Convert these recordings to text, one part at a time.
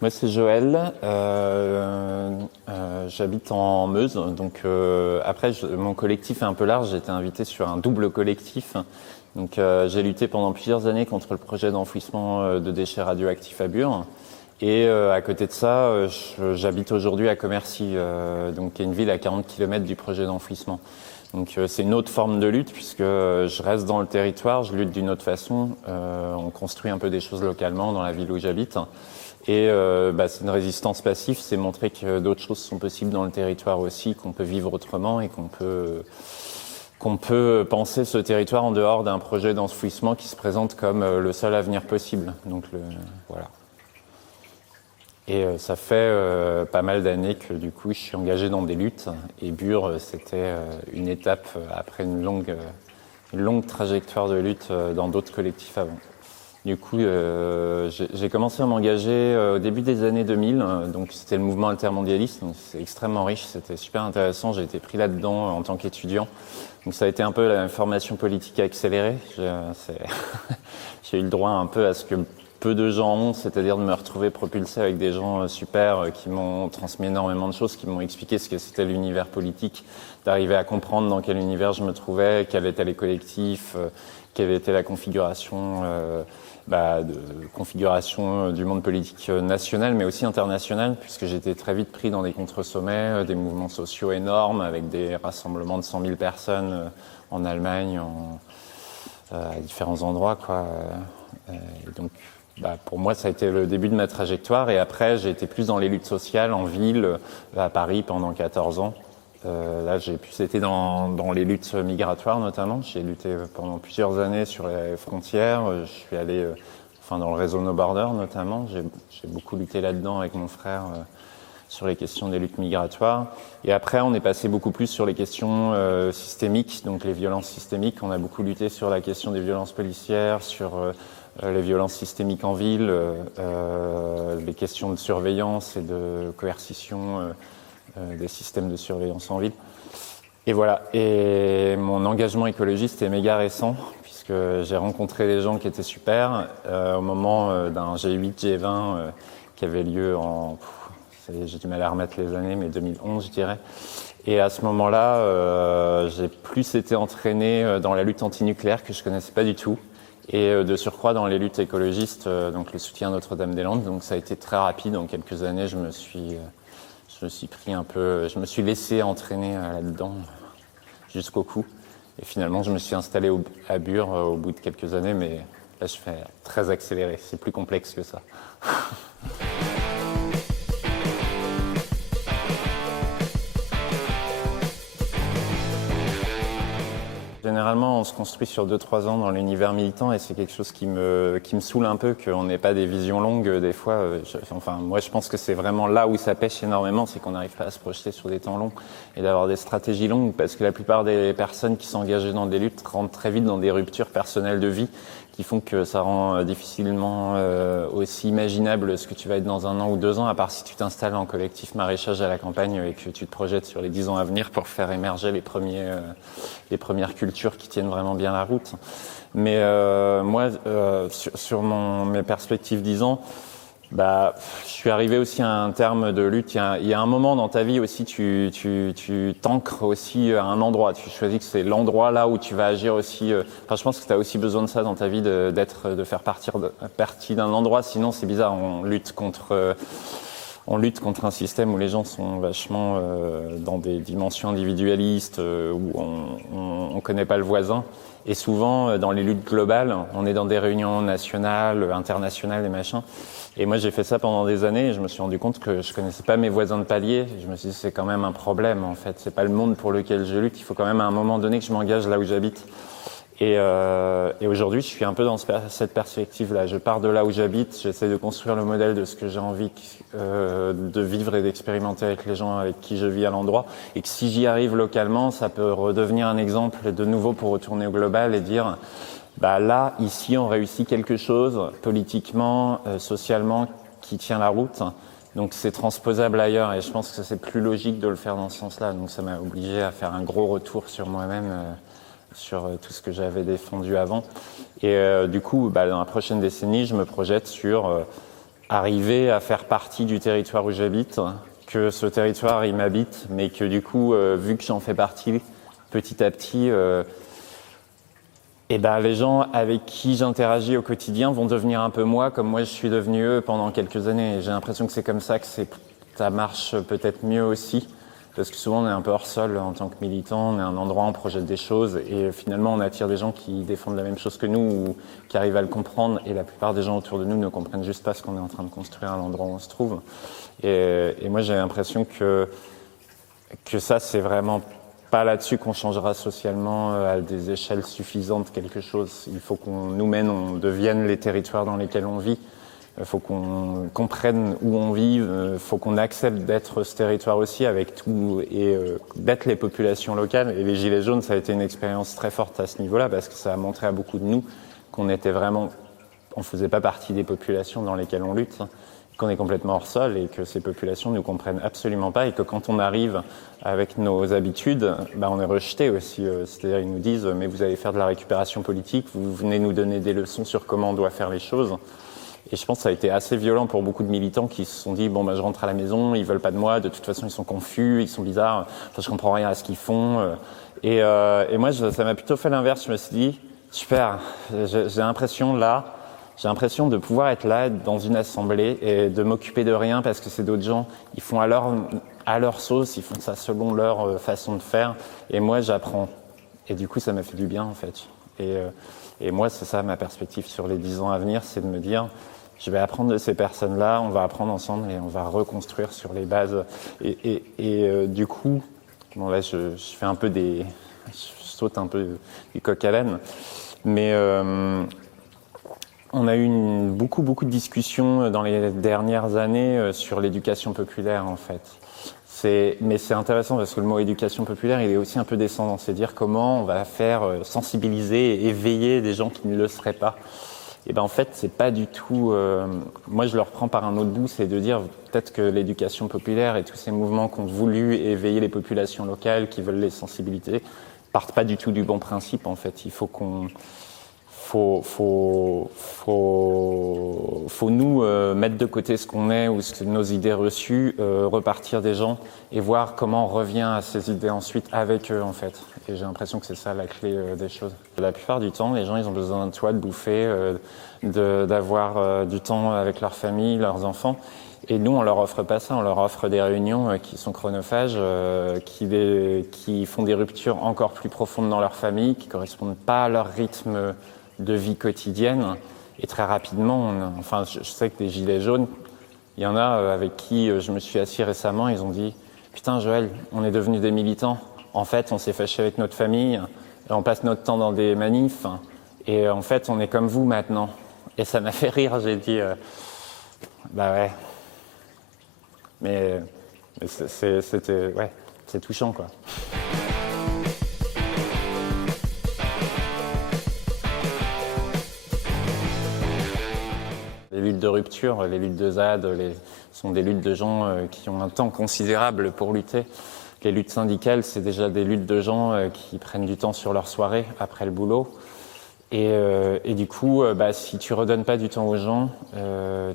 Moi, c'est Joël. J'habite en Meuse. Donc, après, mon collectif est un peu large. J'ai été invité sur un double collectif. Donc, j'ai lutté pendant plusieurs années contre le projet d'enfouissement de déchets radioactifs à Bure. Et à côté de ça, j'habite aujourd'hui à Commercy, donc qui est une ville à 40 km du projet d'enfouissement. Donc c'est une autre forme de lutte puisque je reste dans le territoire, je lutte d'une autre façon. On construit un peu des choses localement dans la ville où j'habite. Et c'est une résistance passive, c'est montrer que d'autres choses sont possibles dans le territoire aussi, qu'on peut vivre autrement et qu'on peut penser ce territoire en dehors d'un projet d'enfouissement qui se présente comme le seul avenir possible. Donc voilà. Et ça fait pas mal d'années que du coup je suis engagé dans des luttes. Et Bure, c'était une étape après une longue trajectoire de lutte dans d'autres collectifs avant. Du coup, j'ai commencé à m'engager au début des années 2000. Donc c'était le mouvement altermondialiste. Donc c'est extrêmement riche, c'était super intéressant. J'ai été pris là-dedans en tant qu'étudiant. Donc ça a été un peu la formation politique accélérée. J'ai eu le droit un peu à ce que peu de gens ont, c'est-à-dire de me retrouver propulsé avec des gens super qui m'ont transmis énormément de choses, qui m'ont expliqué ce que c'était l'univers politique, d'arriver à comprendre dans quel univers je me trouvais, quels étaient les collectifs, quelle était la configuration, du monde politique national, mais aussi international, puisque j'étais très vite pris dans des contre-sommets, des mouvements sociaux énormes, avec des rassemblements de 100 000 personnes en Allemagne, à différents endroits, quoi. Et donc, pour moi, ça a été le début de ma trajectoire. Et après, j'ai été plus dans les luttes sociales, en ville, à Paris, pendant 14 ans. Là, j'ai plus été dans les luttes migratoires, notamment. J'ai lutté pendant plusieurs années sur les frontières. Je suis allé dans le réseau No Border, notamment. J'ai beaucoup lutté là-dedans avec mon frère sur les questions des luttes migratoires. Et après, on est passé beaucoup plus sur les questions systémiques, donc les violences systémiques. On a beaucoup lutté sur la question des violences policières, sur les violences systémiques en ville, les questions de surveillance et de coercition des systèmes de surveillance en ville. Et voilà. Et mon engagement écologiste est méga récent, puisque j'ai rencontré des gens qui étaient super au moment d'un G8, G20 qui avait lieu j'ai du mal à remettre les années, mais 2011, je dirais. Et à ce moment-là, j'ai plus été entraîné dans la lutte antinucléaire que je connaissais pas du tout. Et de surcroît dans les luttes écologistes, donc le soutien à Notre-Dame-des-Landes. Donc ça a été très rapide. En quelques années, je me suis laissé entraîner là-dedans jusqu'au cou. Et finalement, je me suis installé à Bure au bout de quelques années, mais là, je fais très accéléré. C'est plus complexe que ça. Généralement, on se construit sur 2-3 ans dans l'univers militant et c'est quelque chose qui me saoule un peu, qu'on n'ait pas des visions longues des fois. Moi, je pense que c'est vraiment là où ça pêche énormément, c'est qu'on n'arrive pas à se projeter sur des temps longs et d'avoir des stratégies longues, parce que la plupart des personnes qui sont engagées dans des luttes rentrent très vite dans des ruptures personnelles de vie qui font que ça rend difficilement aussi imaginable ce que tu vas être dans 1 an ou 2 ans, à part si tu t'installes en collectif maraîchage à la campagne et que tu te projettes sur les 10 ans à venir pour faire émerger les premières cultures qui tiennent vraiment bien la route. Mais moi, sur mes perspectives 10 ans, je suis arrivé aussi à un terme de lutte. Il y a un moment dans ta vie aussi, tu t'ancres aussi à un endroit. Tu choisis que c'est l'endroit là où tu vas agir aussi. Je pense que tu as aussi besoin de ça dans ta vie, de faire partie d'un endroit. Sinon, c'est bizarre. On lutte contre un système où les gens sont vachement dans des dimensions individualistes, où on ne connaît pas le voisin. Et souvent, dans les luttes globales, on est dans des réunions nationales, internationales et machin. Et moi, j'ai fait ça pendant des années et je me suis rendu compte que je connaissais pas mes voisins de palier. Je me suis dit, c'est quand même un problème, en fait. C'est pas le monde pour lequel je lutte. Il faut quand même à un moment donné que je m'engage là où j'habite. Et aujourd'hui, je suis un peu dans cette perspective-là. Je pars de là où j'habite, j'essaie de construire le modèle de ce que j'ai envie de vivre et d'expérimenter avec les gens avec qui je vis à l'endroit. Et que si j'y arrive localement, ça peut redevenir un exemple de nouveau pour retourner au global et dire, là, ici, on réussit quelque chose politiquement, socialement, qui tient la route. Donc c'est transposable ailleurs et je pense que c'est plus logique de le faire dans ce sens-là. Donc ça m'a obligé à faire un gros retour sur moi-même. Sur tout ce que j'avais défendu avant. Et du coup, dans la prochaine décennie, je me projette sur arriver à faire partie du territoire où j'habite, que ce territoire il m'habite, mais que du coup, vu que j'en fais partie, petit à petit, et ben, les gens avec qui j'interagis au quotidien vont devenir un peu moi, comme moi je suis devenu eux pendant quelques années. Et j'ai l'impression que c'est comme ça que ça marche peut-être mieux aussi, parce que souvent on est un peu hors sol en tant que militant, on est un endroit, on projette des choses, et finalement on attire des gens qui défendent la même chose que nous, ou qui arrivent à le comprendre, et la plupart des gens autour de nous ne comprennent juste pas ce qu'on est en train de construire à l'endroit où on se trouve. Et moi j'ai l'impression que ça c'est vraiment pas là-dessus qu'on changera socialement à des échelles suffisantes quelque chose. Il faut qu'on nous-mêmes, on devienne les territoires dans lesquels on vit. Il faut qu'on comprenne où on vit. Il faut qu'on accepte d'être ce territoire aussi avec tout et d'être les populations locales. Et les Gilets jaunes, ça a été une expérience très forte à ce niveau-là parce que ça a montré à beaucoup de nous qu'on était vraiment, on faisait pas partie des populations dans lesquelles on lutte, qu'on est complètement hors sol et que ces populations ne nous comprennent absolument pas et que quand on arrive avec nos habitudes, on est rejeté aussi. C'est-à-dire ils nous disent mais vous allez faire de la récupération politique, vous venez nous donner des leçons sur comment on doit faire les choses. Et je pense que ça a été assez violent pour beaucoup de militants qui se sont dit je rentre à la maison, ils veulent pas de moi, de toute façon ils sont confus, ils sont bizarres, je comprends rien à ce qu'ils font. Et moi ça m'a plutôt fait l'inverse. Je me suis dit super, j'ai l'impression là. J'ai l'impression de pouvoir être là dans une assemblée et de m'occuper de rien parce que c'est d'autres gens. Ils font à leur sauce, ils font ça selon leur façon de faire. Et moi, j'apprends. Et du coup, ça m'a fait du bien, en fait. Et moi, c'est ça ma perspective sur les 10 ans à venir, c'est de me dire, je vais apprendre de ces personnes-là, on va apprendre ensemble et on va reconstruire sur les bases. Du coup, là, je fais un peu je saute un peu du coq à l'âne. Mais on a eu beaucoup de discussions dans les dernières années sur l'éducation populaire, en fait. Mais c'est intéressant parce que le mot éducation populaire, il est aussi un peu descendant. C'est dire comment on va faire sensibiliser et éveiller des gens qui ne le seraient pas. Et en fait, c'est pas du tout. Moi, je le reprends par un autre bout, c'est de dire peut-être que l'éducation populaire et tous ces mouvements qui ont voulu éveiller les populations locales, qui veulent les sensibiliser, partent pas du tout du bon principe. En fait, il faut qu'on faut nous mettre de côté ce qu'on est ou nos idées reçues, repartir des gens et voir comment on revient à ces idées ensuite avec eux en fait. Et j'ai l'impression que c'est ça la clé des choses. La plupart du temps, les gens ils ont besoin de toit, de bouffer, d'avoir du temps avec leur famille, leurs enfants. Et nous, on leur offre pas ça, on leur offre des réunions qui sont chronophages, qui font des ruptures encore plus profondes dans leur famille, qui correspondent pas à leur rythme de vie quotidienne. Et très rapidement, je sais que des gilets jaunes, il y en a avec qui je me suis assis récemment, ils ont dit « Putain Joël, on est devenus des militants. En fait, on s'est fâché avec notre famille, et on passe notre temps dans des manifs, et en fait, on est comme vous maintenant. » Et ça m'a fait rire, j'ai dit bah ouais. Mais c'est touchant, quoi. Les luttes de rupture, les luttes de ZAD, sont des luttes de gens qui ont un temps considérable pour lutter. Les luttes syndicales, c'est déjà des luttes de gens qui prennent du temps sur leur soirée après le boulot. Et du coup, si tu redonnes pas du temps aux gens,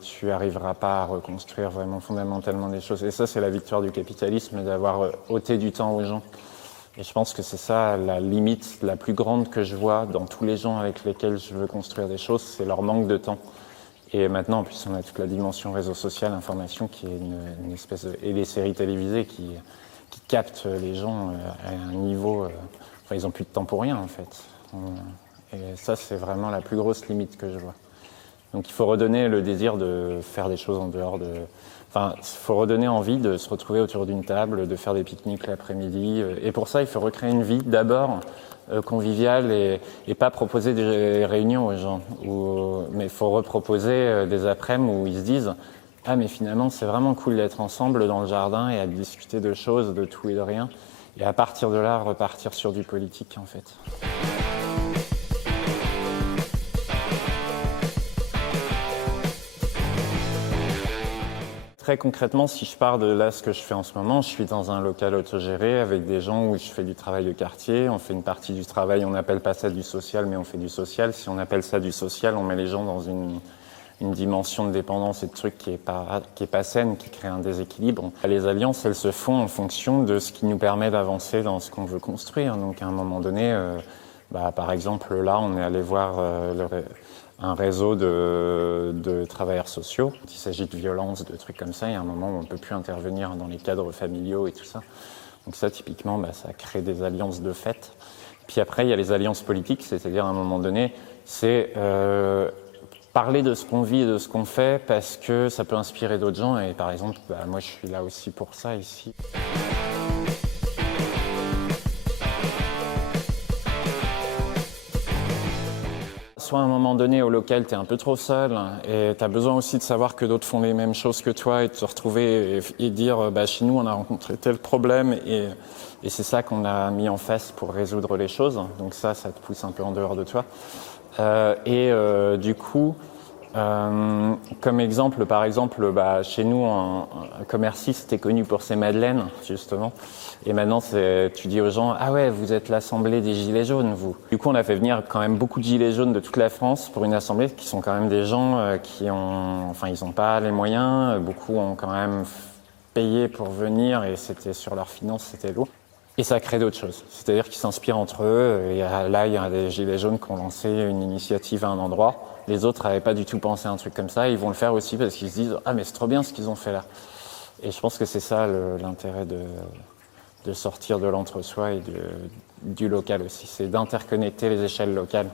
tu arriveras pas à reconstruire vraiment fondamentalement des choses. Et ça, c'est la victoire du capitalisme, d'avoir ôté du temps aux gens. Et je pense que c'est ça la limite la plus grande que je vois dans tous les gens avec lesquels je veux construire des choses, c'est leur manque de temps. Et maintenant, en plus, on a toute la dimension réseau social, information, qui est une espèce et les séries télévisées qui captent les gens à un niveau... ils n'ont plus de temps pour rien, en fait. Et ça, c'est vraiment la plus grosse limite que je vois. Donc il faut redonner le désir de faire des choses en dehors de... il faut redonner envie de se retrouver autour d'une table, de faire des pique-niques l'après-midi. Et pour ça, il faut recréer une vie d'abord conviviale et pas proposer des réunions aux gens. Mais il faut reproposer des après-midi où ils se disent « Ah, mais finalement, c'est vraiment cool d'être ensemble dans le jardin et à discuter de choses, de tout et de rien. » Et à partir de là, repartir sur du politique, en fait. Très concrètement, si je pars de là, ce que je fais en ce moment, je suis dans un local autogéré avec des gens où je fais du travail de quartier. On fait une partie du travail, on n'appelle pas ça du social, mais on fait du social. Si on appelle ça du social, on met les gens dans une dimension de dépendance et de trucs qui est pas saine, qui crée un déséquilibre. Les alliances, elles se font en fonction de ce qui nous permet d'avancer dans ce qu'on veut construire. Donc à un moment donné, par exemple, là, on est allé voir un réseau de travailleurs sociaux. Quand il s'agit de violences, de trucs comme ça, il y a un moment où on ne peut plus intervenir dans les cadres familiaux et tout ça. Donc ça, typiquement, ça crée des alliances de fait. Puis après, il y a les alliances politiques, c'est-à-dire à un moment donné, c'est parler de ce qu'on vit et de ce qu'on fait parce que ça peut inspirer d'autres gens. Et par exemple, moi, je suis là aussi pour ça ici. Soit à un moment donné au local, tu es un peu trop seul et tu as besoin aussi de savoir que d'autres font les mêmes choses que toi et de te retrouver et dire chez nous on a rencontré tel problème et c'est ça qu'on a mis en face pour résoudre les choses. Donc ça te pousse un peu en dehors de toi. Du coup, comme exemple, par exemple, chez nous, un commerciste est connu pour ses madeleines, justement. Et maintenant, tu dis aux gens, ah ouais, vous êtes l'assemblée des Gilets jaunes, vous. Du coup, on a fait venir quand même beaucoup de Gilets jaunes de toute la France pour une assemblée qui sont quand même des gens ils n'ont pas les moyens. Beaucoup ont quand même payé pour venir et c'était sur leurs finances, c'était lourd. Et ça crée d'autres choses. C'est-à-dire qu'ils s'inspirent entre eux. Et là, il y a des Gilets jaunes qui ont lancé une initiative à un endroit. Les autres n'avaient pas du tout pensé à un truc comme ça. Ils vont le faire aussi parce qu'ils se disent « Ah, mais c'est trop bien ce qu'ils ont fait là ». Et je pense que c'est ça l'intérêt de sortir de l'entre-soi et du local aussi. C'est d'interconnecter les échelles locales.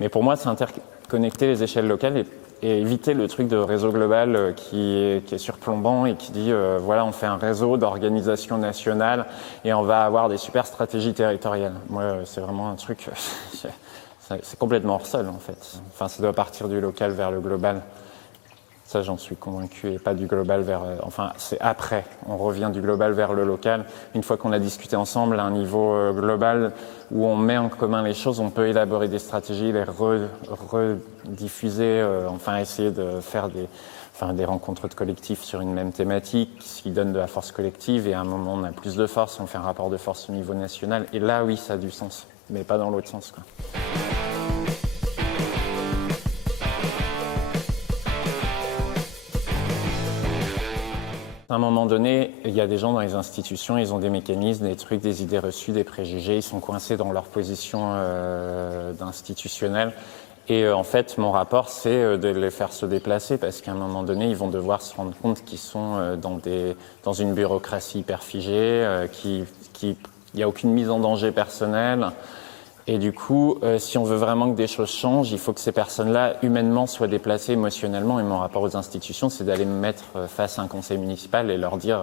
Mais pour moi, c'est interconnecter les échelles locales et éviter le truc de réseau global qui est surplombant et qui dit voilà, on fait un réseau d'organisation nationale et on va avoir des super stratégies territoriales. Moi, c'est vraiment un truc, c'est complètement hors sol en fait. Enfin, ça doit partir du local vers le global. Ça, j'en suis convaincu, et pas du global vers... c'est après. On revient du global vers le local. Une fois qu'on a discuté ensemble à un niveau global où on met en commun les choses, on peut élaborer des stratégies, les rediffuser, essayer de faire des rencontres de collectifs sur une même thématique, ce qui donne de la force collective. Et à un moment, on a plus de force, on fait un rapport de force au niveau national. Et là, oui, ça a du sens, mais pas dans l'autre sens, quoi. À un moment donné, il y a des gens dans les institutions, ils ont des mécanismes, des trucs, des idées reçues, des préjugés, ils sont coincés dans leur position d'institutionnel. Et en fait, mon rapport, c'est de les faire se déplacer parce qu'à un moment donné, ils vont devoir se rendre compte qu'ils sont dans une bureaucratie hyper figée, qu'il n'y a aucune mise en danger personnelle. Et du coup, si on veut vraiment que des choses changent, il faut que ces personnes-là, humainement, soient déplacées émotionnellement. Et mon rapport aux institutions, c'est d'aller me mettre face à un conseil municipal et leur dire,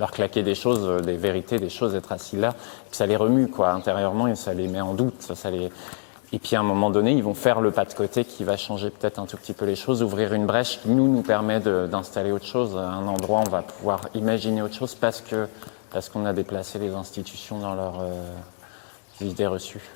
leur claquer des choses, des vérités, des choses, être assis là, que ça les remue, quoi, intérieurement, et ça les met en doute. Et puis à un moment donné, ils vont faire le pas de côté qui va changer peut-être un tout petit peu les choses, ouvrir une brèche qui nous permet d'installer autre chose. À un endroit, on va pouvoir imaginer autre chose parce qu'on a déplacé les institutions dans leurs idées reçues.